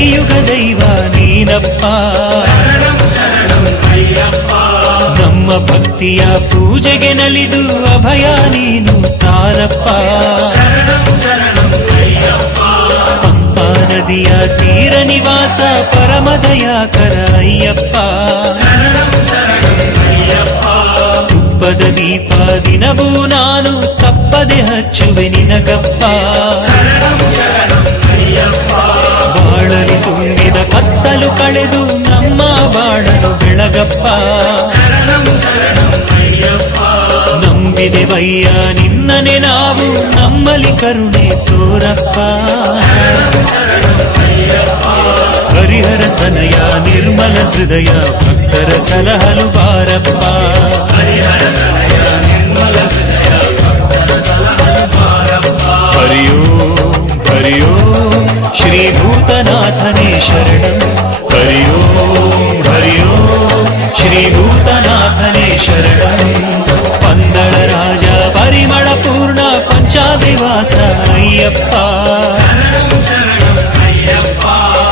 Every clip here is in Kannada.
ಕಲಿಯುಗ ದೈವ ನೀನಪ್ಪ. ನಮ್ಮ ಭಕ್ತಿಯ ಪೂಜೆಗೆ ನಲಿದು ಅಭಯ ನೀನು ತಾರಪ್ಪ. ಪಂಪಾ ನದಿಯ ತೀರ ನಿವಾಸ ಪರಮದಯ ಅಯ್ಯಪ್ಪ. ತುಪ್ಪದ ದೀಪ ದಿನವೂ ನಾನು ತಪ್ಪದೆ ಹಚ್ಚುವೆ ನಿನಗಪ್ಪ. ಬಾಳಲಿ ತುಂಬಿದ ಕತ್ತಲು ಕಳೆದು ನಮ್ಮ ಬಾಳಲು ಬೆಳಗಪ್ಪ. ನಂಬಿದೆವಯ್ಯ ನಿನ್ನನೆ ನಾವು, ನಮ್ಮಲ್ಲಿ ಕರುಣೆ ತೋರಪ್ಪ. ಹರಿಹರ ತನಯ ನಿರ್ಮಲ ಹೃದಯ, ಭಕ್ತರ ಸಲಹಲು ಬಾರಪ್ಪ. ಹರಿಯೋ ಹರಿಯೋ ಶ್ರೀ ಭೂತನಾಥನೇ ಶರಣಂ ಹರಿಯೋ ಹರಿಯೋ ಶ್ರೀ ಭೂತನಾಥನೇ ಶರಣಂ ಪಂದಳ ರಾಜ ಪರಿಮಳ ಪೂರ್ಣ ಪಂಚಾದಿವಾಸ ಅಯ್ಯಪ್ಪ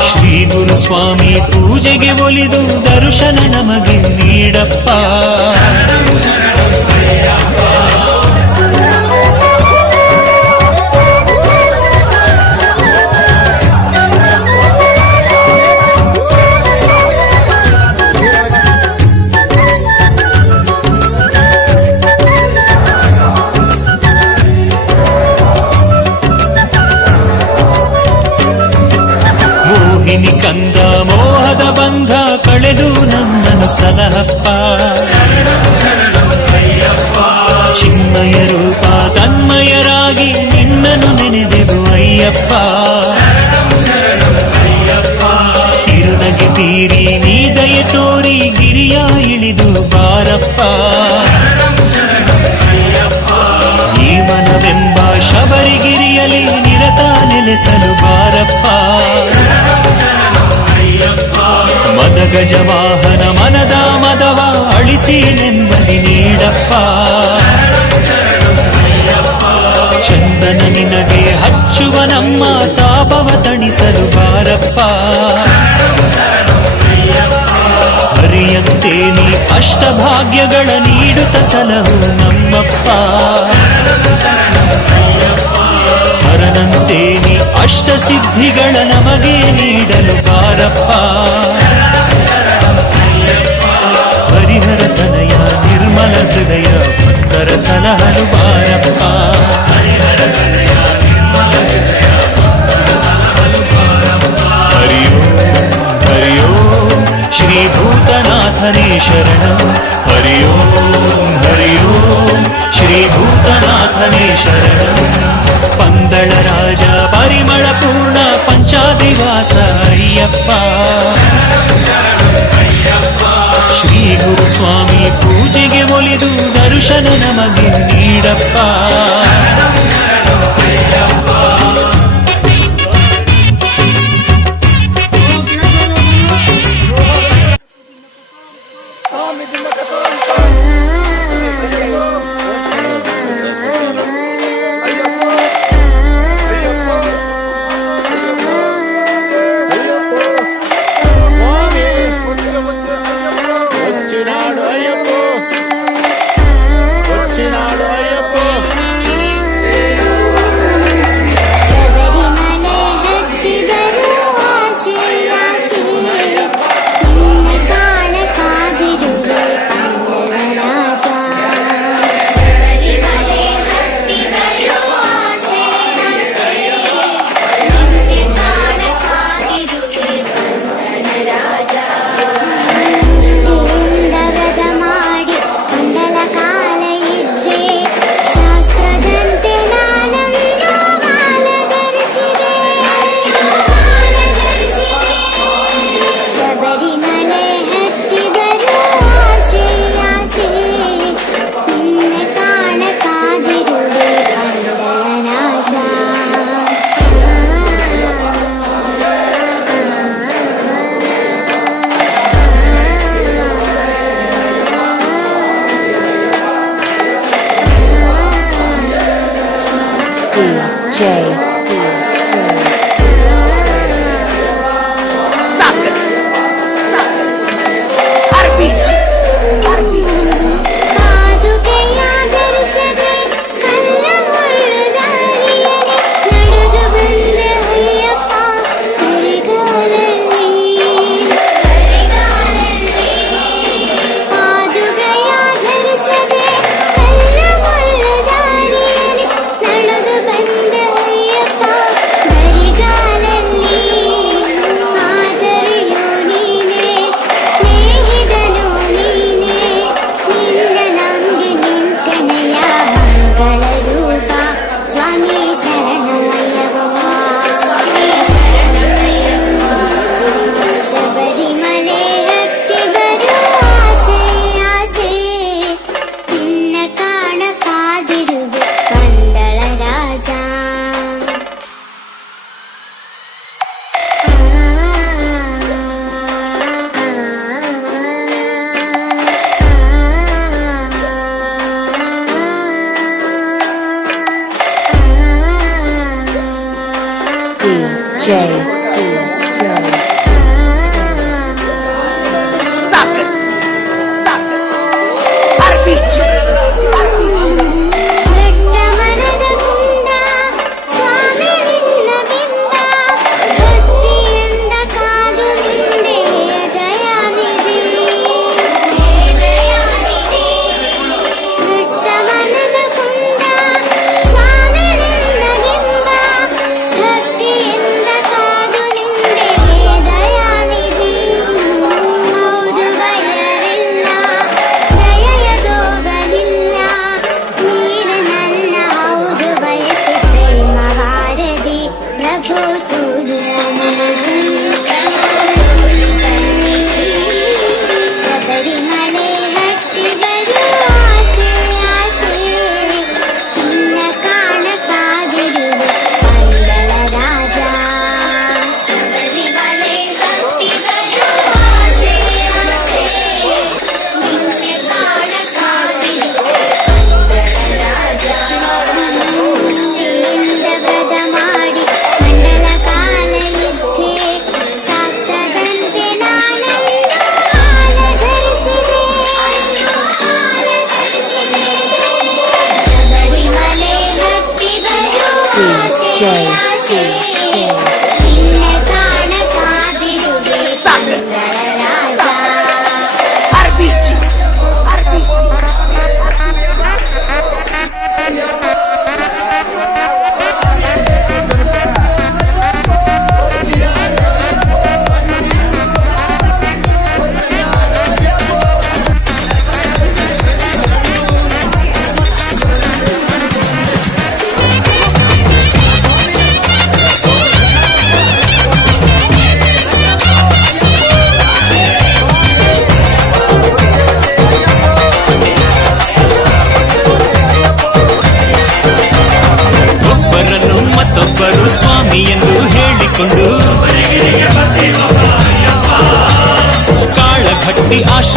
ಶ್ರೀ ಗುರುಸ್ವಾಮಿ ಪೂಜೆಗೆ ಒಲಿದು ದರ್ಶನ ನಮಗೆ ನೀಡಪ್ಪ ಕಳೆದು ನಮ್ಮನ್ನು ಸಲಹಪ್ಪ ಮದ ಗಜ ವಾಹನ ಮನದ ಮದವ ಅಳಿಸಿ ನೆಮ್ಮದಿ ನೀಡಪ್ಪ. ಚಂದನ ನಿನಗೆ ಹಚ್ಚುವ ನಮ್ಮ ತಾಪವ ತಣಿಸಲು ಬಾರಪ್ಪ. ಹರಿಯಂತೆ ನೀ ಅಷ್ಟಭಾಗ್ಯಗಳ ನೀಡುತ್ತ ಸಲಹು ನಮ್ಮಪ್ಪ. ಹರನಂತೆ ನೀ ಅಷ್ಟ ಸಿದ್ಧಿಗಳ ನಮಗೆ ನೀಡಲು ಬಾರಪ್ಪ. ತನಯ ನಿರ್ಮಲ ಹೃದಯ ಭಕ್ತರ ಸಲಹಲು ಬಾರಪ್ಪ ಹರಿಯೋ ಹರಿಯೋ ಶ್ರೀ ಭೂತನಾಥನೇ ಶರಣಂ ಹರಿಯೋ ಹರಿಯೋ ಶ್ರೀ ಭೂತನಾಥನೇ ದರ್ಶನ ನಮಗೆ ನೀಡಪ್ಪ.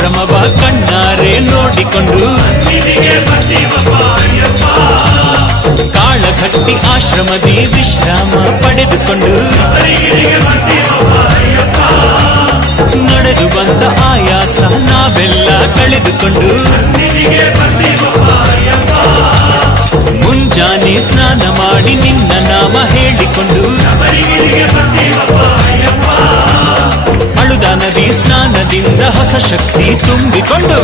ಆಶ್ರಮವ ಕಣ್ಣಾರೆ ನೋಡಿಕೊಂಡು. ಕಾಳಘಟ್ಟಿ ಆಶ್ರಮದಿ ವಿಶ್ರಾಮ ಪಡೆದುಕೊಂಡು. ನಡೆದು ಬಂದ ಆಯಾಸ ನಾವೆಲ್ಲ ಕಳೆದುಕೊಂಡು. ಮುಂಜಾನೆ ಸ್ನಾನ ಮಾಡಿ ನಿನ್ನ ನಾಮ ಹೇಳಿಕೊಂಡು. ಸ್ನಾನದಿಂದ ಹೊಸ ಶಕ್ತಿ ತುಂಬಿಕೊಂಡು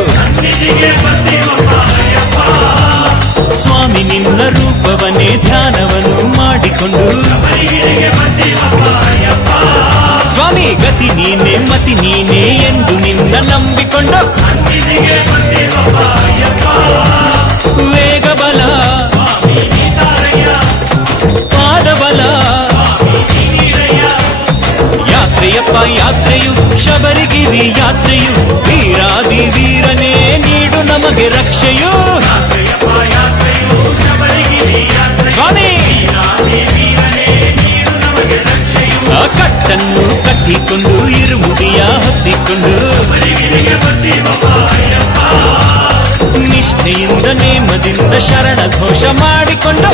ಸ್ವಾಮಿ ನಿನ್ನ ರೂಪವನ್ನೇ ಧ್ಯಾನವನ್ನು ಮಾಡಿಕೊಂಡು ಸ್ವಾಮಿ, ಗತಿ ನೀನೆ, ಮತಿ ನೀನೆ ಎಂದು ನಿನ್ನ ನಂಬಿಕೊಂಡು ಯಾತ್ರೆಯು ಶಬರಿಗಿರಿ ಯಾತ್ರೆಯು ವೀರಾದಿ ವೀರನೇ ನೀಡು ನಮಗೆ ರಕ್ಷೆಯು. ಸ್ವಾಮಿ, ಕಟ್ಟನ್ನು ಕಟ್ಟಿಕೊಂಡು ಇರುಮುಡಿಯ ಹತ್ತಿಕೊಂಡು. ನಿಷ್ಠೆಯಿಂದ ನೇಮದಿಂದ ಶರಣ ಘೋಷ ಮಾಡಿಕೊಂಡು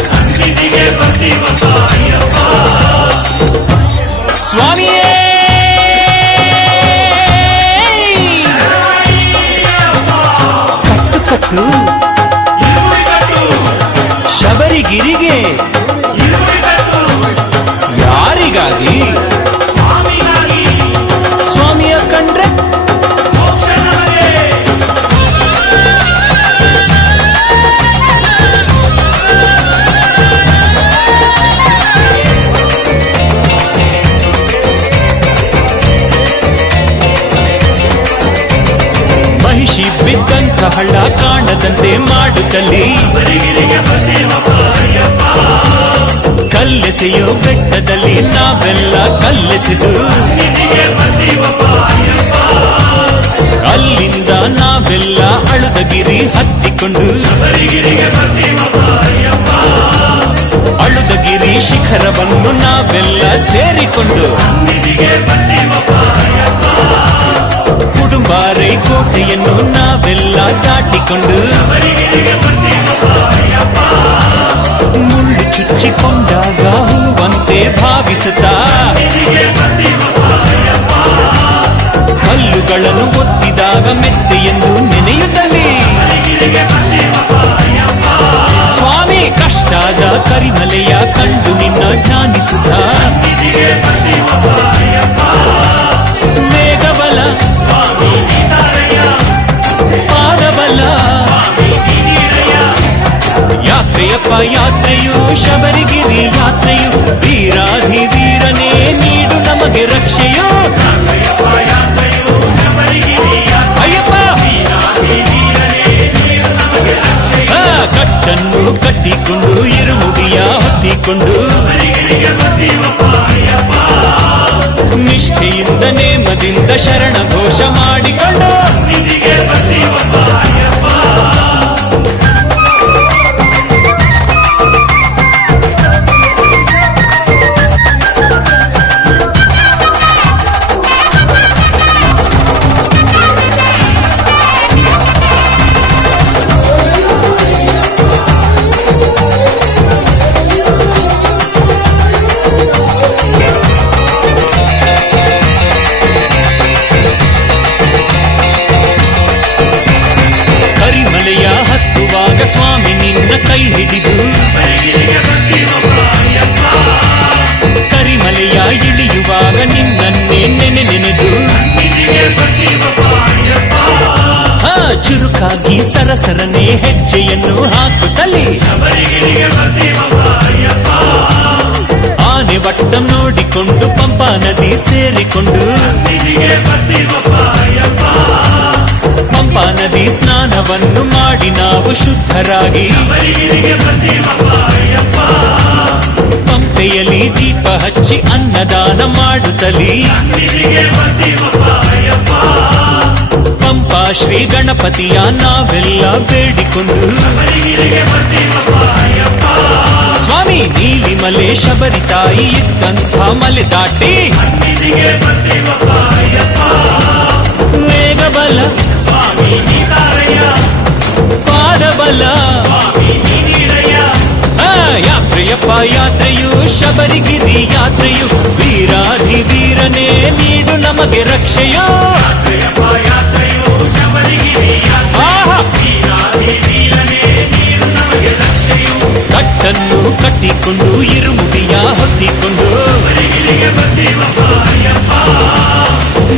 ಬಾರದಂತೆ ಮಾಡುತ್ತಲಿ. ಕಲ್ಲೆಸೆಯೋ ಬೆಟ್ಟದಲ್ಲಿ ನಾವೆಲ್ಲ ಕಲ್ಲೆಸೆದು. ಅಲ್ಲಿಂದ ನಾವೆಲ್ಲ ಅಳುದಗಿರಿ ಹತ್ತಿಕೊಂಡು. ಅಳುದಗಿರಿ ಶಿಖರವನ್ನು ನಾವೆಲ್ಲ ಸೇರಿಕೊಂಡು. கொண்டும் பாறை கோட்டை என்னும் நாவெல்லா காட்டிக்கொண்டு. முள்ளு சுற்றி கொண்டாகா வந்தே பாவிசத்தா. ಶಬರಿಗಿರಿ ಯಾತ್ರೆಯು ವೀರಾಧಿ ವೀರನೇ ನೀಡು ನಮಗೆ ರಕ್ಷೆಯೋ. ಕಟ್ಟನ್ನು ಕಟ್ಟಿಕೊಂಡು ಇರುಮುಡಿಯ ಹೊತ್ತಿಕೊಂಡು. ನಿಷ್ಠೆಯಿಂದ ನೇಮದಿಂದ ಶರಣ ಘೋಷ ಮಾಡಿಕೊಂಡು. ಚುರುಕಾಗಿ ಸರಸರನೆ ಹೆಜ್ಜೆಯನ್ನು ಹಾಕುತ್ತಲೇ. ಆನೆ ವಟ್ಟ ನೋಡಿಕೊಂಡು ಪಂಪಾ ನದಿ ಸೇರಿಕೊಂಡು. ಪಂಪಾ ನದಿ ಸ್ನಾನವನ್ನು ಮಾಡಿ ನಾವು ಶುದ್ಧರಾಗಿ. ಪಂಪೆಯಲ್ಲಿ ದೀಪ ಹಚ್ಚಿ ಅನ್ನದಾನ ಮಾಡುತ್ತಲೀ. ಶ್ರೀ ಗಣಪತಿಯ ನಾವೆಲ್ಲ ಬೇಡಿಕೊಂಡು ಸ್ವಾಮಿ ನೀಲಿ ಮಲೆ ಶಬರಿ ತಾಯಿ ಇದ್ದಂಥ ಮಲೆ ದಾಟಿ ವೇಗಬಲ ಪಾದಬಲ ಆ, ಯಾತ್ರೆಯಪ್ಪ ಯಾತ್ರೆಯು ಶಬರಿಗಿರಿ ಯಾತ್ರೆಯು ವೀರಾಧಿ ವೀರನೇ ನೀಡು ನಮಗೆ ರಕ್ಷೆಯೋ! ಕಟ್ಟನ್ನು ಕಟ್ಟಿಕೊಂಡು ಇರುಮುಡಿಯ ಹೊತ್ತಿಕೊಂಡು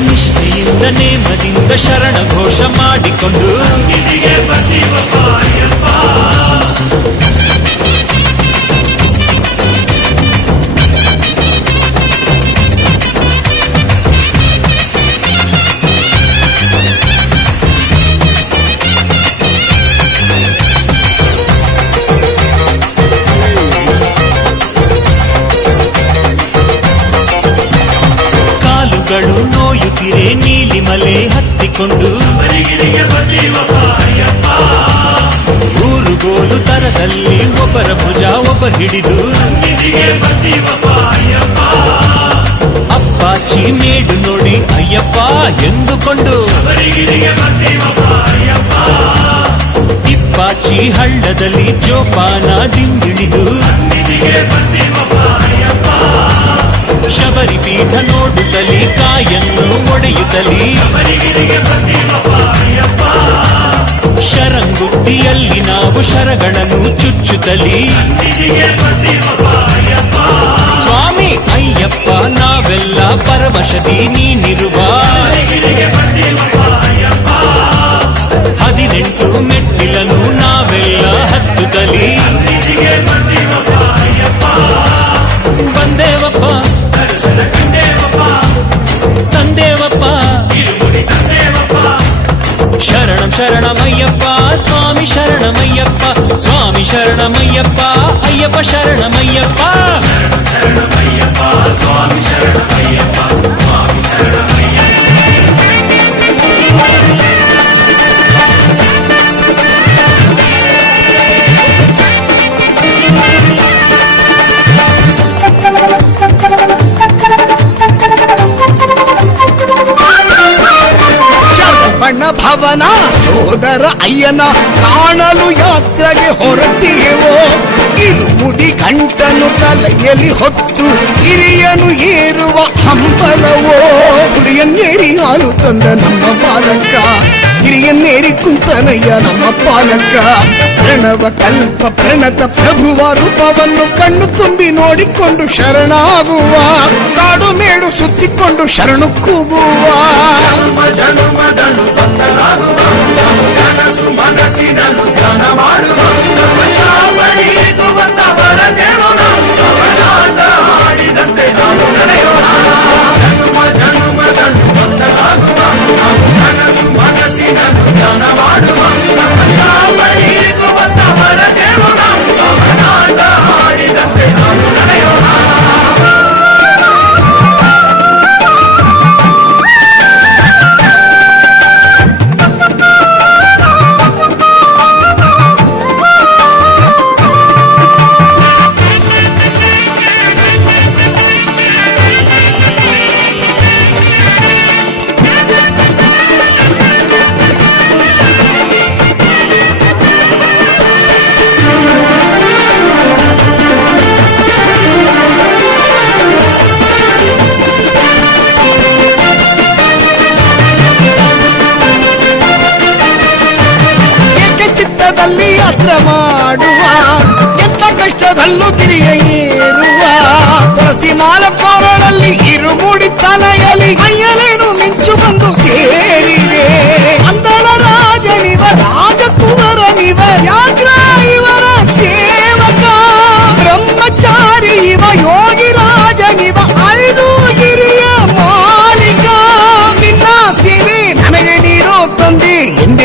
ನಿಷ್ಠೆಯಿಂದ ನೇಮದಿಂದ ಶರಣ ಘೋಷ ಮಾಡಿಕೊಂಡು ಹಿಡಿದು ಅಪ್ಪಾಚಿ ಮೇಡು ನೋಡಿ ಅಯ್ಯಪ್ಪ ಎಂದುಕೊಂಡು. ಇಪ್ಪಾಚಿ ಹಳ್ಳದಲ್ಲಿ ಜೋಪಾನ ದಿಂದಿಳಿದು ಶಬರಿ ಪೀಠ ನೋಡುತ್ತಲಿ ಕಾಯನ್ನು ಒಡೆಯುತ್ತಲಿ. ಶರಂಗುತ್ತಿಯಲ್ಲಿ ನಾವು ಶರಗಳನ್ನು ಚುಚ್ಚುತ್ತಲಿ ಸ್ವಾಮಿ ಅಯ್ಯಪ್ಪ ನಾವೆಲ್ಲ ಪರವಶದಿ ನೀನಿರುವ சரணம் ஐயப்பா ஐயப்ப சரணம் ಸೋದರ ಅಯ್ಯನ ಕಾಣಲು ಯಾತ್ರೆಗೆ ಹೊರಟಿಗೆವೋ ಇರುಮುಡಿ ಗಂಟನು ತಲೆಯಲ್ಲಿ ಹೊತ್ತು ಹಿರಿಯನು ಏರುವ ಹಂಬಲವೋ? ಹುಲಿಯನ್ನೇರಿ ಹಾಲು ತಂದ ನಮ್ಮ ಬಾಲಕ. ಹಿರಿಯನ್ನೇರಿ ಕುಂತನಯ್ಯ ನಮ್ಮ ಪಾಲಕ ಪ್ರಣವ ಕಲ್ಪ ಪ್ರಣತ ಪ್ರಭುವ ರೂಪವನ್ನು ಕಣ್ಣು ತುಂಬಿ ನೋಡಿಕೊಂಡು ಶರಣಾಗುವ ಕಾಡು ಮೇಡು ಸುತ್ತಿಕೊಂಡು ಶರಣು ಕೂಗುವ ಏಕೆ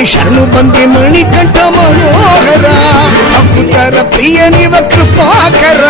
ಶರಣು ಬಂದೆ ಮಣಿಕಂಠ ಮನೋಹರ ಭಕ್ತರ ಪ್ರಿಯನಿವ ಕೃಪಾಕರ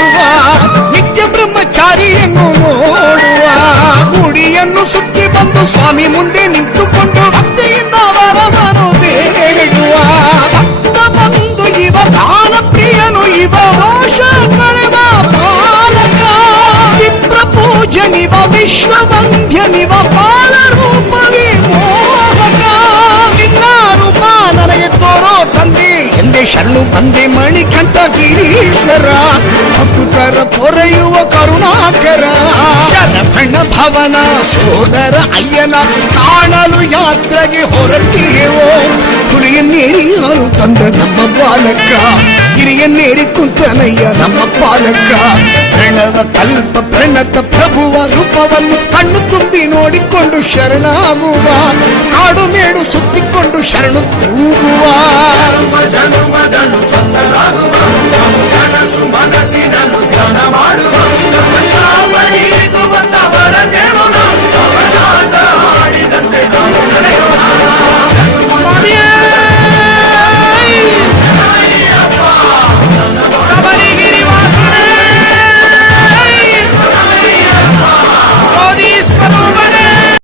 ಮಾಡುವ ನಿತ್ಯ ಬ್ರಹ್ಮಚಾರಿಯನ್ನು ನೋಡುವ ಗುಡಿಯನ್ನು ಸುತ್ತಿ ಬಂದು ಸ್ವಾಮಿ ಮುಂದೆ ನಿಂತುಕೊಂಡು ಭಕ್ತಿಯಿಂದ ವರವನು ಬೇಡುವ ಭಕ್ತ ಬಂದು ಇವ ದಾನ ಪ್ರಿಯನು ಇವ ದೋಷ ಕಳೆವ ಪಾಲಕ ವಿಪ್ರ ಪೂಜನಿವ ವಿಶ್ವವಂದ್ಯನಿವ ಶರಣು ಬಂದೆ ಮಣಿಕಂಠ ಗಿರೀಶ್ವರ ಭಕ್ತರ ಪೊರೆಯುವ ಕರುಣಾಕರ ಶರಣ ಭವನ ಸೋದರ ಅಯ್ಯನ ಕಾಣಲು ಯಾತ್ರೆಗೆ ಹೊರಟಿಗೆವೋ ಹುಲಿಯನ್ನೇರಿ ಯಾರು ತಂದ ನಮ್ಮ ಬಾಲಕ ಗಿರಿಯ ನೇರಿಕುಂತನಯ್ಯ ನಮ್ಮ ಪಾಲಕ ಪ್ರಣವ ಕಲ್ಪ ಪ್ರಣತ ಪ್ರಭುವ ರೂಪವನ್ನು ಕಣ್ಣು ತುಂಬಿ ನೋಡಿಕೊಂಡು ಶರಣಾಗುವ ಕಾಡು ಮೇಡು ಸುತ್ತಿಕೊಂಡು ಶರಣು ಕೂಗುವ ಮನಸ್ಸಿನನ್ನು ಧ್ಯಾನ ಮಾಡುವ